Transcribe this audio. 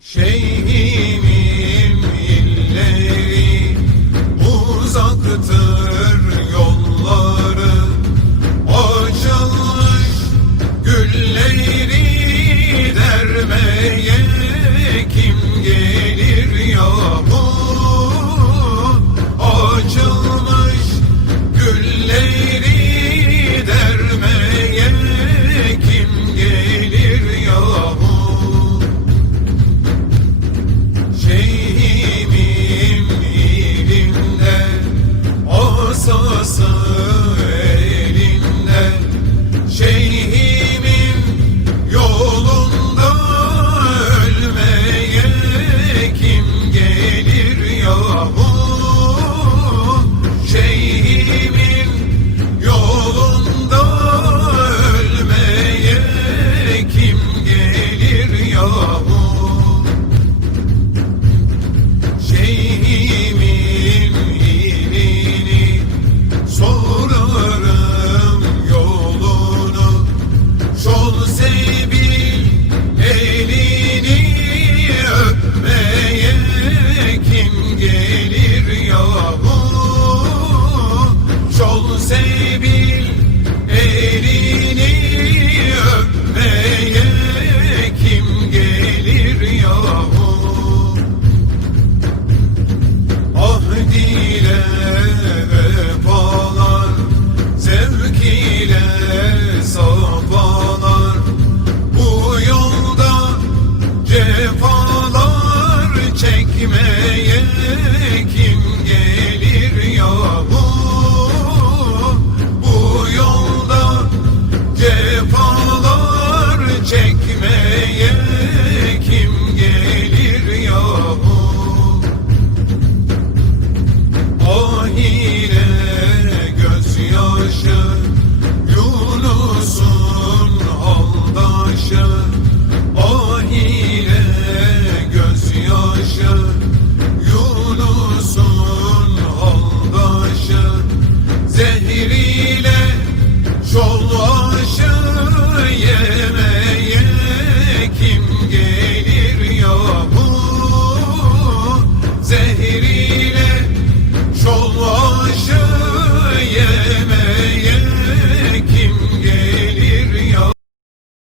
Şeyhimin kime yekim